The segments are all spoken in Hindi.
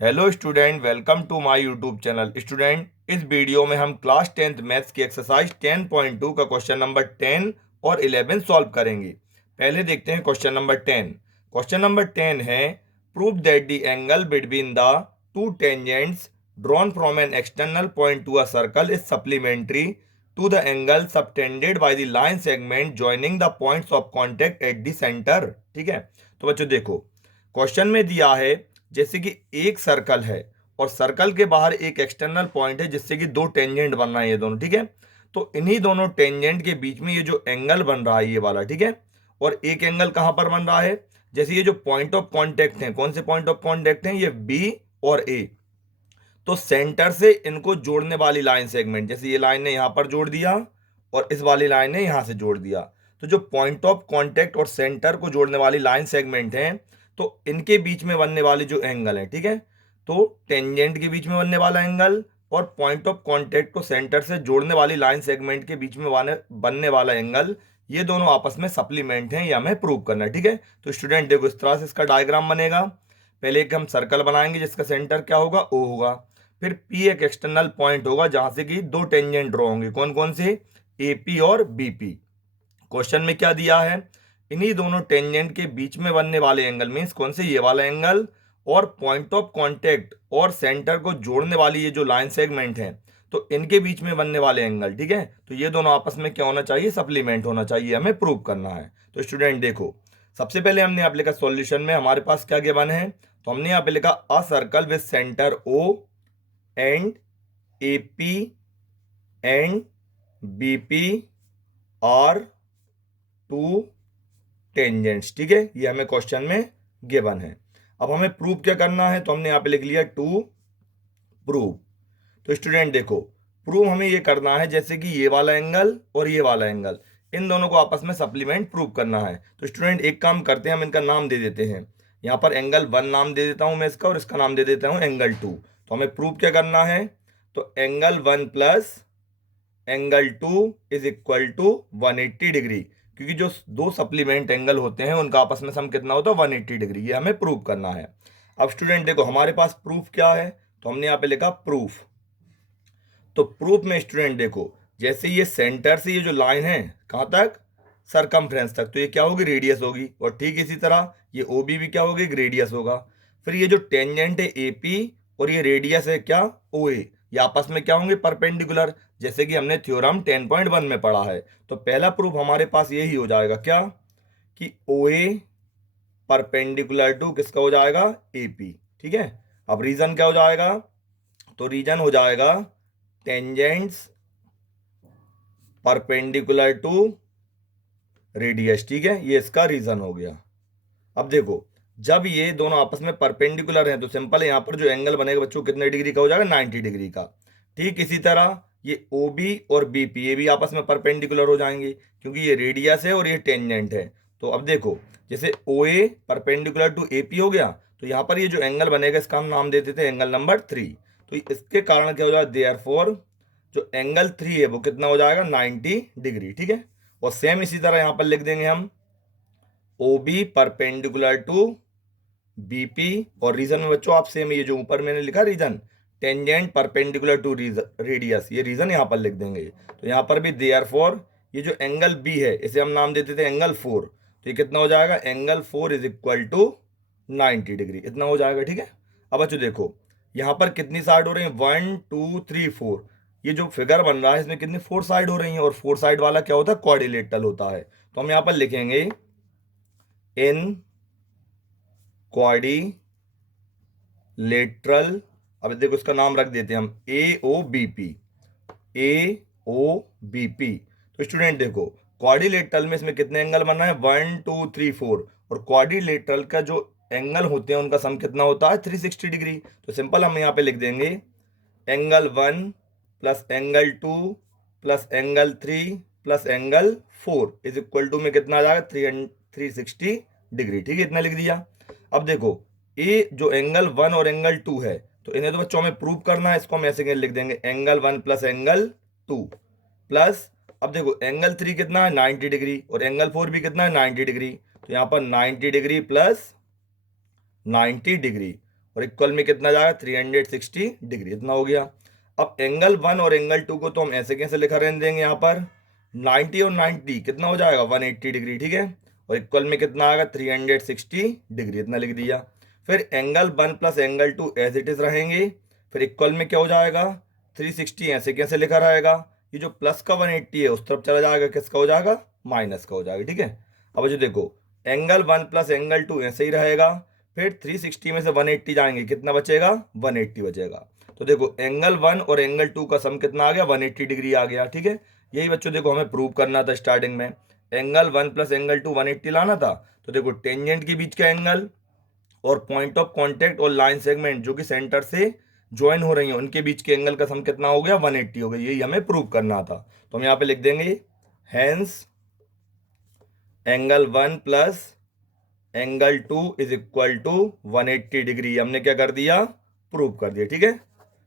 Hello student, welcome to my YouTube channel. Student, इस वीडियो में हम क्लास 10th मैथ्स की एक्सरसाइज 10.2 का क्वेश्चन नंबर 10 और 11 सॉल्व करेंगे। पहले देखते हैं क्वेश्चन नंबर 10। क्वेश्चन नंबर 10 है, prove that the angle between the two tangents drawn from an external point to a circle is supplementary to the angle subtended by the line segment joining the points of contact at the centre. ठीक है, तो बच्चों देखो, क्वेश्चन में दिया है जैसे कि एक सर्कल है और सर्कल के बाहर एक एक्सटर्नल पॉइंट है जिससे कि दो टेंजेंट बन रहा है, ये दोनों। ठीक है, तो इन्हीं दोनों टेंजेंट के बीच में ये जो एंगल बन रहा है ये वाला, ठीक है, और एक एंगल कहां पर बन रहा है, जैसे ये जो पॉइंट ऑफ कांटेक्ट हैं, कौन से पॉइंट ऑफ कांटेक्ट हैं, ये बी और ए। तो सेंटर से इनको जोड़ने वाली लाइन सेगमेंट, जैसे ये लाइन ने यहां पर जोड़ दिया और इस वाली लाइन ने यहां से जोड़ दिया, तो जो पॉइंट ऑफ कांटेक्ट और सेंटर को जोड़ने वाली लाइन सेगमेंट है, तो इनके बीच में बनने वाली जो एंगल है, ठीक है, तो टेंजेंट के बीच में बनने वाला एंगल और पॉइंट ऑफ कांटेक्ट को सेंटर से जोड़ने वाली लाइन सेगमेंट के बीच में बनने वाला एंगल, ये दोनों आपस में सप्लीमेंट हैं, ये हमें प्रूव करना है। ठीक है, तो स्टूडेंट देखो, इस तरह से इसका डायग्राम बनेगा। पहले एक हम सर्कल बनाएंगे जिसका सेंटर क्या होगा, ओ होगा। फिर पी एक एक्सटर्नल पॉइंट होगा जहां से कि दो टेंजेंट ड्रॉ होंगे, कौन कौन से, एपी और बीपी। क्वेश्चन में क्या दिया है, इन्हीं दोनों टेंजेंट के बीच में बनने वाले एंगल मीन्स कौन से, ये वाला एंगल, और पॉइंट ऑफ कांटेक्ट और सेंटर को जोड़ने वाली ये जो लाइन सेगमेंट है, तो इनके बीच में बनने वाले एंगल, ठीक है, तो ये दोनों आपस में क्या होना चाहिए, सप्लीमेंट होना चाहिए, हमें प्रूव करना है। तो स्टूडेंट देखो, सबसे पहले हमने यहाँ पे लिखा सॉल्यूशन में हमारे पास क्या गिवन है, तो हमने यहाँ पे लिखा a circle with centre O and AP and BP are two tangents. ठीक है, ये हमें क्वेश्चन में गिवन है। अब हमें प्रूव क्या करना है, तो हमने यहाँ पे लिख लिया टू प्रूव। तो स्टूडेंट देखो, प्रूव हमें ये करना है जैसे कि ये वाला एंगल और ये वाला एंगल, इन दोनों को आपस में सप्लीमेंट प्रूव करना है। तो स्टूडेंट एक काम करते हैं, हम इनका नाम दे देते हैं। यहाँ पर एंगल 1 नाम दे देता हूं मैं इसका, और इसका नाम दे देता हूं एंगल 2। तो हमें प्रूव क्या करना है, तो angle 1 plus angle 2 is equal to 180 degree, क्योंकि जो दो सप्लीमेंट एंगल होते हैं उनका आपस में सम कितना होता है, 180 डिग्री, ये हमें प्रूव करना है। अब स्टूडेंट देखो, हमारे पास प्रूफ क्या है, तो हमने यहाँ पे लिखा प्रूफ। तो प्रूफ में स्टूडेंट देखो, जैसे ये सेंटर से ये जो लाइन है कहाँ तक, सरकमफ्रेंस तक, तो ये क्या होगी, रेडियस होगी, और ठीक इसी तरह ये ओ बी भी क्या होगी, रेडियस होगा। फिर ये जो टेंजेंट है एपी और ये रेडियस है क्या, ओ ए, ये आपस में क्या होंगे, परपेंडिकुलर, जैसे कि हमने थ्योरम 10.1 में पढ़ा है। तो पहला प्रूफ हमारे पास यही हो जाएगा क्या, कि ओ ए परपेंडिकुलर टू किसका हो जाएगा, एपी। ठीक है, अब रीजन क्या हो जाएगा, तो रीजन हो जाएगा टेंजेंट्स परपेंडिकुलर टू रेडियस। ठीक है, ये इसका रीजन हो गया। अब देखो, जब ये दोनों आपस में परपेंडिकुलर हैं तो सिंपल है, यहाँ पर जो एंगल बनेगा बच्चों कितने डिग्री का हो जाएगा, 90 डिग्री का। ठीक इसी तरह ये ओ बी और बी पी ये भी आपस में परपेंडिकुलर हो जाएंगे, क्योंकि ये रेडियस है और ये टेंजेंट है। तो अब देखो, जैसे ओ ए परपेंडिकुलर टू ए पी हो गया, तो यहाँ पर ये जो एंगल बनेगा इसका हम नाम देते थे एंगल नंबर 3। तो इसके कारण क्या हो जाएगा, देयरफॉर जो एंगल 3 है वो कितना हो जाएगा, 90 डिग्री। ठीक है, और सेम इसी तरह यहाँ पर लिख देंगे हम O B perpendicular to BP, और रीजन में बच्चों आप सेम ये जो ऊपर मैंने लिखा reason, tangent perpendicular to radius, ये रीजन यहाँ पर लिख देंगे। तो यहाँ पर भी देयरफॉर ये जो एंगल बी है इसे हम नाम देते थे एंगल 4, तो ये कितना हो जाएगा, angle 4 is equal to 90 degree, इतना हो जाएगा। ठीक है, अब बच्चों देखो, यहाँ पर कितनी साइड हो रही है, 1 2 3 4, ये जो फिगर बन रहा है इसमें कितनी 4 साइड हो रही है, और 4 साइड वाला क्या होता है, क्वाड्रिलेटरल होता है। तो हम यहाँ पर लिखेंगे इन क्वाड्रिलेटरल, अब देखो इसका नाम रख देते हैं हम ए ओ बी पी, ए ओ बी पी। तो स्टूडेंट देखो, क्वाड्रिलेटरल में इसमें कितने एंगल बन रहा है, 1 2 3 4, और क्वाड्रिलेटरल का जो एंगल होते हैं उनका सम कितना होता है, 360 डिग्री। तो सिंपल हम यहाँ पे लिख देंगे angle 1 plus angle 2 plus angle 3 plus angle 4 is equal to में कितना आ जाएगा, 360 डिग्री। ठीक है, इतना लिख दिया। अब देखो, ये जो एंगल 1 और एंगल 2 है, तो इन्हें तो बच्चों हमें प्रूव करना है, इसको हम ऐसे लिख देंगे एंगल 1 प्लस एंगल 2 प्लस, अब देखो एंगल 3 कितना है, 90 डिग्री, और एंगल 4 भी कितना है, 90 डिग्री। तो यहाँ पर 90 डिग्री प्लस 90 डिग्री, और इक्वल में कितना जाएगा 360 डिग्री, इतना हो गया। अब एंगल 1 और एंगल 2 को तो हम ऐसे कैसे लिखा रहने देंगे, यहाँ पर 90 और 90 कितना हो जाएगा 180 डिग्री, ठीक है। और इक्वल में कितना आएगा 360 डिग्री, इतना लिख दिया। फिर angle 1 plus angle 2 as it is रहेंगे। फिर इक्वल में क्या हो जाएगा 360, ऐसे कैसे लिखा रहेगा, ये जो प्लस का 180 है उस तरफ चला जाएगा, किसका हो जाएगा माइनस का हो जाएगा, ठीक है। अब जो देखो एंगल 1 प्लस एंगल 2 ऐसे ही रहेगा। फिर 360 में से 180 जाएंगे, कितना बचेगा 180 बचेगा। तो देखो एंगल 1 और एंगल 2 का सम कितना आ गया 180 डिग्री आ गया, ठीक है। यही बच्चों देखो हमें प्रूव करना था स्टार्टिंग में, एंगल 1 प्लस एंगल 2 180 लाना था। तो देखो टेंजेंट के बीच का एंगल और पॉइंट ऑफ कांटेक्ट और लाइन सेगमेंट जो कि सेंटर से ज्वाइन हो रही है उनके बीच के एंगल का सम कितना हो गया 180 हो गया, यही हमें प्रूव करना था। तो हम यहाँ पे लिख देंगे hence angle 1 plus angle 2 is equal to 180 degree, हमने क्या कर दिया प्रूव कर दिया, ठीक है।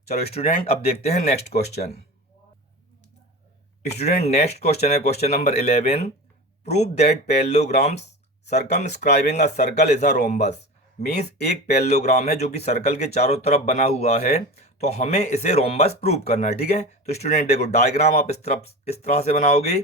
चलो स्टूडेंट अब देखते हैं next question. Student next question है question number 11, prove that parallelogram circumscribing a circle is a rhombus. Means एक पैरेललोग्राम है जो कि सर्कल के चारों तरफ बना हुआ है, तो हमें इसे रोम्बस प्रूव करना है, ठीक है। तो स्टूडेंट देखो डायग्राम आप इस तरह से बनाओगे,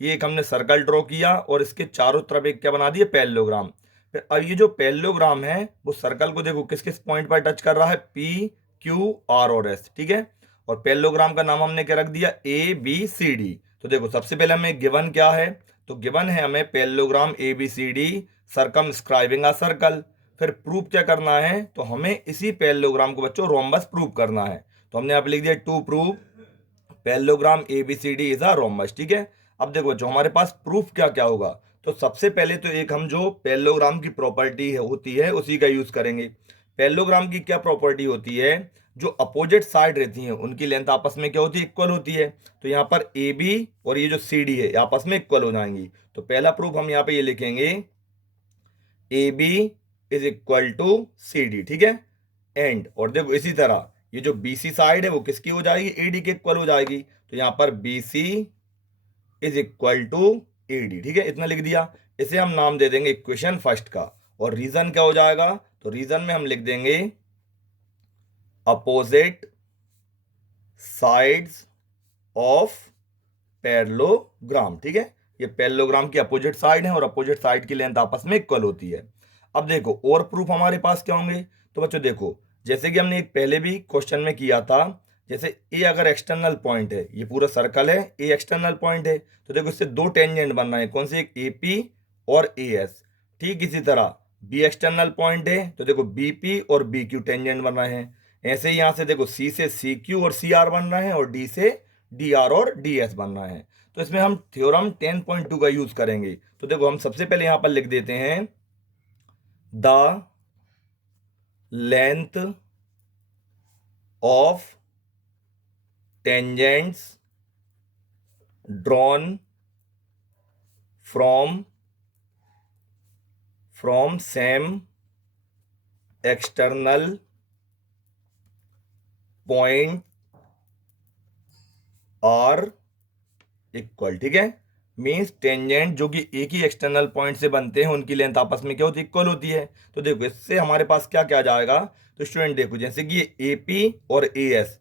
ये एक हमने सर्कल ड्रॉ किया और इसके चारों तरफ एक क्या बना दिया पैरेललोग्राम। फिर अब ये जो पैरेललोग्राम है वो सर्कल को देखो किस किस पॉइंट पर टच कर रहा है, पी क्यू आर और एस, ठीक है। और पैरेललोग्राम का नाम हमने क्या रख दिया ए बी सी डी। तो देखो सबसे पहले हमें गिवन क्या है, तो गिवन है हमें parallelogram A B C D circumscribing a circle. फिर प्रूव क्या करना है, तो हमें इसी पैरेललोग्राम को बच्चों रोम्बस प्रूव करना है। तो हमने यहाँ पे लिख दिया to prove parallelogram A B C D is a rhombus, ठीक है। अब देखो जो हमारे पास प्रूफ क्या क्या होगा, तो सबसे पहले तो एक हम जो पैरेललोग्राम की प्रॉपर्टी होती है उसी का यूज करेंगे। पैरेललोग्राम की क्या प्रॉपर्टी होती है, जो अपोजिट साइड रहती हैं उनकी लेंथ आपस में क्या होती है इक्वल होती है। तो यहाँ पर ए बी और ये जो सी डी है आपस में इक्वल हो जाएंगी। तो पहला प्रूफ हम यहाँ पे ये लिखेंगे A B is equal to C D, ठीक है। एंड और देखो इसी तरह ये जो बी सी साइड है वो किसकी हो जाएगी ए डी के इक्वल हो जाएगी। तो यहाँ पर B C is equal to A D, ठीक है, इतना लिख दिया। इसे हम नाम दे देंगे इक्वेशन फर्स्ट का। और रीजन क्या हो जाएगा, तो रीजन में हम लिख देंगे अपोजिट साइड्स ऑफ पैरेललोग्राम, ठीक है। ये पैरेललोग्राम की अपोजिट साइड है और अपोजिट साइड की लेंथ आपस में इक्वल होती है। अब देखो और प्रूफ हमारे पास क्या होंगे, तो बच्चों देखो जैसे कि हमने एक पहले भी क्वेश्चन में किया था, जैसे ए अगर एक्सटर्नल पॉइंट है, ये पूरा सर्कल है, ए एक्सटर्नल पॉइंट है, तो देखो इससे दो टेंजेंट बन रहे हैं, कौन से, एक ए पी और ए एस। ठीक इसी तरह बी एक्सटर्नल पॉइंट है, तो देखो बी पी और बी क्यू टेंजेंट बन रहे हैं। ऐसे ही यहां से देखो सी से सी क्यू और सी आर बन रहे हैं और डी से डी आर और डी एस बन रहे हैं। तो इसमें हम थ्योरम 10.2 का यूज करेंगे। तो देखो हम सबसे पहले यहां पर लिख देते हैं the length of tangents drawn from same external point are equal, ठीक है। मीन्स टेंजेंट जो कि एक ही एक्सटर्नल पॉइंट से बनते हैं उनकी लेंथ आपस में क्या होती है इक्वल होती है। तो देखो इससे हमारे पास क्या क्या जाएगा, तो स्टूडेंट देखो जैसे कि ये ए पी और ए एस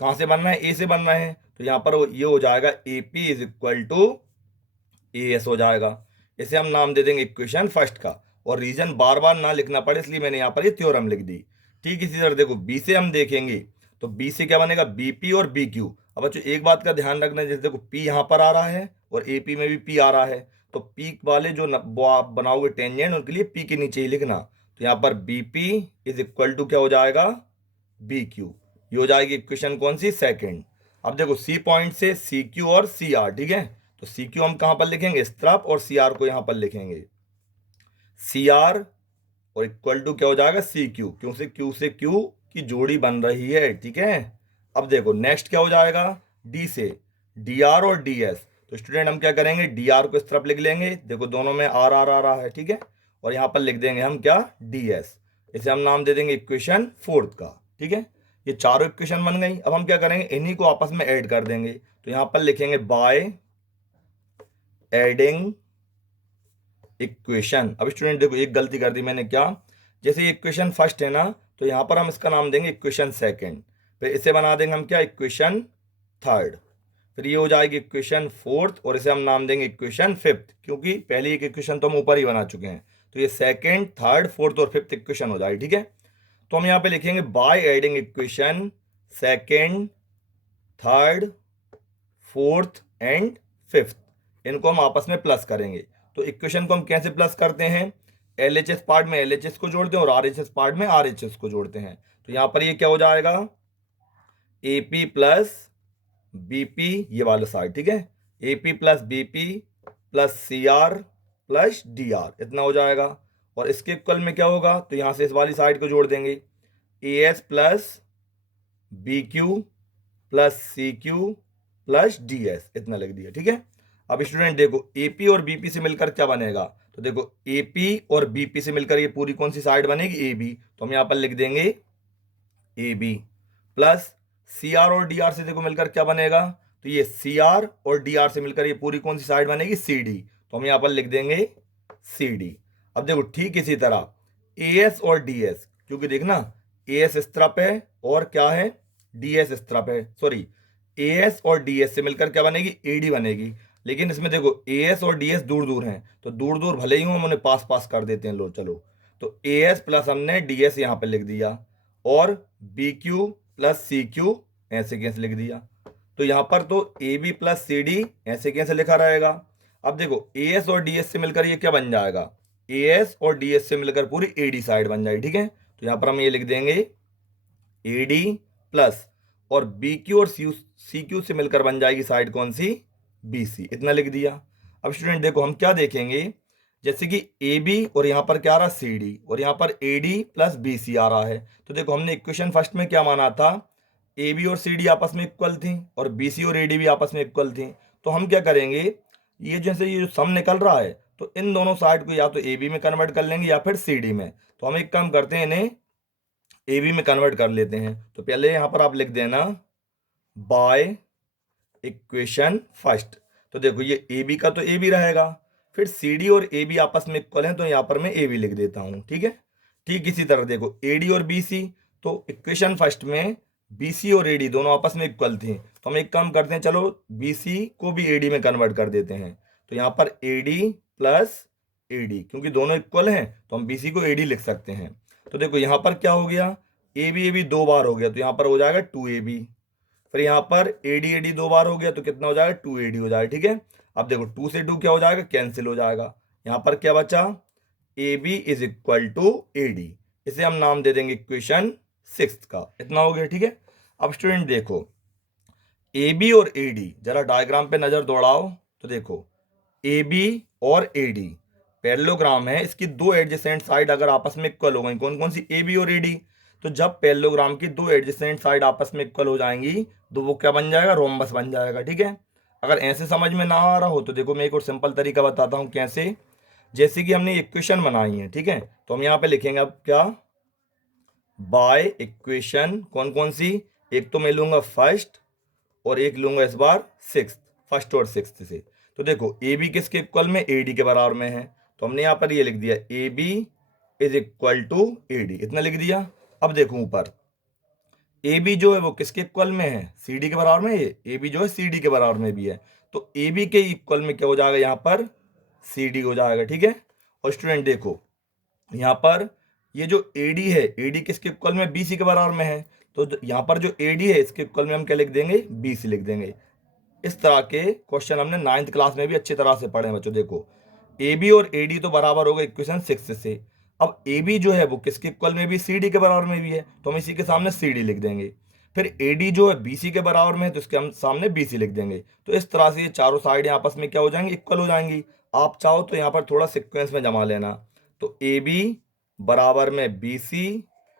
कहाँ से बनना है, ए से बनना है, तो यहाँ पर ये हो जाएगा A P is equal to A S हो जाएगा। इसे हम नाम दे देंगे इक्वेशन फर्स्ट का। और रीजन बार बार ना लिखना पड़े इसलिए मैंने यहाँ पर ये थ्योरम लिख दी। ठीक इसी तरह देखो बी से हम देखेंगे, तो बी से क्या बनेगा बीपी और बी क्यू। अब बच्चों एक बात का ध्यान रखना, जैसे देखो पी यहाँ पर आ रहा है और एपी में भी पी आ रहा है, तो पी वाले जो वो आप बनाओगे टेंजेंट उनके लिए पी के नीचे ही लिखना। तो यहाँ पर बीपी इज इक्वल टू क्या हो जाएगा बी क्यू, ये हो जाएगी इक्वेशन कौन सी सेकेंड। अब देखो सी पॉइंट से सी क्यू और सी आर, ठीक है, तो सी क्यू हम कहाँ पर लिखेंगे इस तरफ और सी आर को यहाँ पर लिखेंगे सी आर और इक्वल टू क्या हो जाएगा सी क्यू, क्यों से क्यू की जोड़ी बन रही है, ठीक है। अब देखो नेक्स्ट क्या हो जाएगा डी से डी आर और डी एस। तो स्टूडेंट हम क्या करेंगे डी आर को इस तरफ लिख लेंगे, देखो दोनों में आर आर आ रहा है, ठीक है। और यहाँ पर लिख देंगे हम क्या डी एस, इसे हम नाम दे देंगे इक्वेशन फोर्थ का, ठीक है। ये चारों इक्वेशन बन गई। अब हम क्या करेंगे इन्हीं को आपस में ऐड कर देंगे। तो यहाँ पर लिखेंगे बाय एडिंग इक्वेशन। अब स्टूडेंट देखो एक गलती कर दी मैंने, क्या, जैसे इक्वेशन फर्स्ट है ना, तो यहाँ पर हम इसका नाम देंगे इक्वेशन सेकंड। फिर इसे बना देंगे हम क्या, इक्वेशन थर्ड। फिर ये हो जाएगी इक्वेशन फोर्थ, और इसे हम नाम देंगे इक्वेशन फिफ्थ, क्योंकि पहली एक इक्वेशन तो हम ऊपर ही बना चुके हैं। तो ये सेकंड, थर्ड, फोर्थ और फिफ्थ इक्वेशन हो जाएगी, ठीक है। तो हम यहाँ पे लिखेंगे by adding equation second, third, fourth and fifth, इनको हम आपस में प्लस करेंगे। तो इक्वेशन को हम कैसे प्लस करते हैं, एलएचएस पार्ट में एलएचएस को जोड़ते हैं और आरएचएस पार्ट में आरएचएस को जोड़ते हैं। तो यहाँ पर ये क्या हो जाएगा, एपी प्लस बीपी, ये वाला साइड, ठीक है, AP plus BP plus CR plus DR, इतना हो जाएगा। और इसके इक्वल में क्या होगा, तो यहां से इस वाली साइड को जोड़ देंगे, AS plus B Q plus C Q plus DS, इतना लिख दिया, ठीक है। अब स्टूडेंट देखो, एपी और बीपी से मिलकर क्या बनेगा, तो देखो एपी और बीपी से मिलकर ये पूरी कौन सी साइड बनेगी, ए बी। तो हम यहां पर लिख देंगे A B plus C R और डी आर से देखो मिलकर क्या बनेगा, तो ये सी आर और डी आर से मिलकर ये पूरी कौन सी साइड बनेगी, सी डी। तो हम यहां पर लिख देंगे सी डी। अब देखो ठीक इसी तरह ए एस और डी एस, क्योंकि देखना ए एस इस तरफ है और क्या है, डी एस इस तरफ है, सॉरी, ए एस और डी एस से मिलकर क्या बनेगी, ए डी बनेगी। लेकिन इसमें देखो ए एस और डी एस दूर दूर हैं, तो दूर दूर भले ही हो हम उन्हें पास पास कर देते हैं, लो चलो। तो ए एस प्लस हमने डी एस यहां पर लिख दिया, और B Q plus C Q ऐसे कैसे लिख दिया। तो यहां पर तो A B plus C D ऐसे कैसे लिखा रहेगा। अब देखो ए एस और डी एस से मिलकर ये क्या बन जाएगा, ए एस और डी एस से मिलकर पूरी ए डी साइड बन जाएगी, ठीक है। तो यहां पर हम ये लिख देंगे ए डी प्लस, और बी क्यू और सी क्यू से मिलकर बन जाएगी साइड कौन सी, बी सी, इतना लिख दिया। अब स्टूडेंट देखो हम क्या देखेंगे, जैसे कि ए बी और यहाँ पर क्या आ रहा है, सी डी, और यहाँ पर A D plus B C आ रहा है। तो देखो हमने इक्वेशन फर्स्ट में क्या माना था, ए बी और सी डी आपस में इक्वल थी और बी सी और ए डी भी आपस में इक्वल थी। तो हम क्या करेंगे, ये जैसे ये जो सम निकल रहा है, तो इन दोनों साइड को या तो ए बी में कन्वर्ट कर लेंगे या फिर सी डी में। तो हम एक काम करते हैं, इन्हें ए बी में कन्वर्ट कर लेते हैं। तो पहले यहाँ पर आप लिख देना बाय इक्वेशन फर्स्ट। तो देखो ये ए बी का तो ए बी रहेगा, फिर सी डी और ए बी आपस में इक्वल हैं, तो यहाँ पर मैं ए बी लिख देता हूँ, ठीक है। ठीक इसी तरह देखो ए डी और बी सी, तो इक्वेशन फर्स्ट में बी सी और ए डी दोनों आपस में इक्वल थे, तो हम एक काम करते हैं, चलो बी सी को भी ए डी में कन्वर्ट कर देते हैं। तो यहाँ पर A D plus A D, क्योंकि दोनों इक्वल हैं तो हम बी सी को ए डी लिख सकते हैं। तो देखो यहाँ पर क्या हो गया, ए बी दो बार हो गया, तो यहाँ पर हो जाएगा टू ए बी। फिर यहाँ पर ए डी दो बार हो गया, तो कितना हो जाएगा, टू ए डी हो जाएगा, ठीक है। अब देखो टू से टू क्या हो जाएगा, कैंसिल हो जाएगा। यहाँ पर क्या बचा, A B is equal to A D, इसे हम नाम दे देंगे इक्वेशन सिक्स का, इतना हो गया, ठीक है। अब स्टूडेंट देखो ए बी और ए डी, जरा डायग्राम पे नजर दौड़ाओ, तो देखो ए बी और ए डी पैरेललोग्राम है, इसकी दो एडजेसेंट साइड अगर आपस में इक्वल हो गई, कौन कौन सी, ए बी और ए डी। तो जब पैरेललोग्राम की दो एडजेसेंट साइड आपस में इक्वल हो जाएंगी, तो वो क्या बन जाएगा, रोम्बस बन जाएगा, ठीक है। अगर ऐसे समझ में ना आ रहा हो तो देखो मैं एक और सिंपल तरीका बताता हूँ कैसे। जैसे कि हमने इक्वेशन बनाई है, ठीक है, तो हम यहाँ पे लिखेंगे अब क्या, बाय इक्वेशन कौन कौन सी, एक तो मैं लूंगा फर्स्ट और एक लूंगा इस बार सिक्स, फर्स्ट और सिक्स से। तो देखो ए बी किसके इक्वल में, ए डी के बराबर में है, तो हमने यहाँ पर ये लिख दिया A B is equal to A D, इतना लिख दिया। अब देखो ऊपर ए बी जो है वो किसके इक्वल में है, सी डी के बराबर में, ये ए बी जो है सी डी के बराबर में भी है, तो ए बी के इक्वल में क्या हो जाएगा, यहाँ पर सी डी हो जाएगा, ठीक है। और स्टूडेंट देखो यहाँ पर ये जो ए डी है, ए डी किसके इक्वल में, बी सी के बराबर में है, तो यहाँ पर जो ए डी है इसके इक्वल में हम क्या लिख देंगे, बी सी लिख देंगे। इस तरह के क्वेश्चन हमने 9th क्लास में भी अच्छी तरह से पढ़े हैं बच्चों। देखो ए बी और ए डी तो बराबर हो गए इक्वेशन सिक्स से। अब ए बी जो है वो किसके इक्वल में भी, सी डी के बराबर में भी है, तो हम इसी के सामने सी डी लिख देंगे। फिर ए डी जो है बी सी के बराबर में है, तो इसके हम सामने बी सी लिख देंगे। तो इस तरह से ये चारों साइड आपस में क्या हो जाएंगी, इक्वल हो जाएंगी। आप चाहो तो यहाँ पर थोड़ा सिक्वेंस में जमा लेना, तो ए बी बराबर में बी सी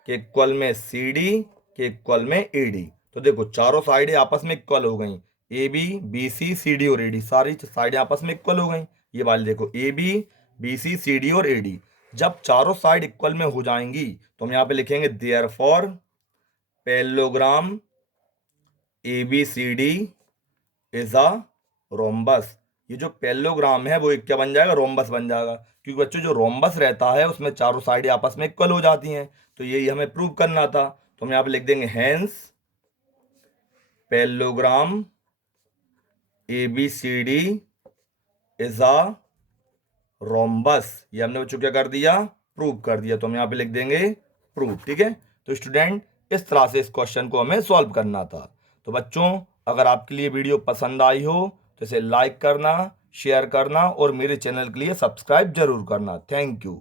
के इक्वल में सी डी के इक्वल में ए डी। तो देखो चारों साइडें आपस में इक्वल हो गई, A B B C C D और ए डी, सारी साइडें आपस में इक्वल हो गई। ये वाली देखो A B B C C D और ए डी, जब चारों साइड इक्वल में हो जाएंगी तो हम यहाँ पे लिखेंगे therefore parallelogram A B C D is a rhombus. ये जो पैरेललोग्राम है वो एक क्या बन जाएगा, रोम्बस बन जाएगा, क्योंकि बच्चों जो रोम्बस रहता है उसमें चारों साइडें आपस में इक्वल हो जाती हैं। तो यही हमें प्रूव करना था। तो हम यहाँ पे लिख देंगे hence parallelogram ABCD is a rhombus. ये हमने बच्चों क्या कर दिया, प्रूव कर दिया। तो हम यहाँ पे लिख देंगे प्रूव। ठीक है, तो स्टूडेंट इस तरह से इस क्वेश्चन को हमें सॉल्व करना था। तो बच्चों अगर आपके लिए वीडियो पसंद आई हो तो इसे लाइक करना, शेयर करना और मेरे चैनल के लिए सब्सक्राइब जरूर करना। Thank you.